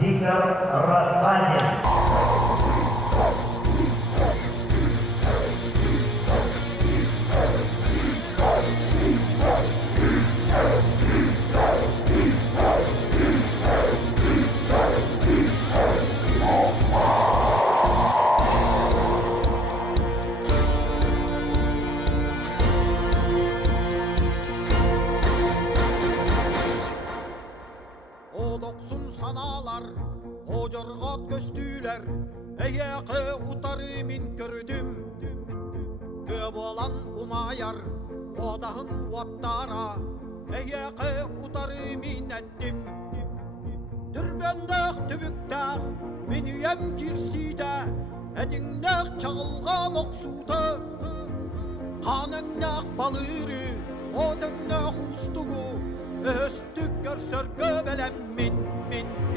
Виктор Рассадин. O 90 sanalar, o jargat köstüler, eyaqı utarımın gördüm. Köp olan umayar, o dağın vattara, eyaqı utarımın ettim. Dürbendaq tübüktaq, menüyem girside, edindaq çağılgan oksuda. Kanındaq balırı, odundaq ustugu, östük görsör göbelem min.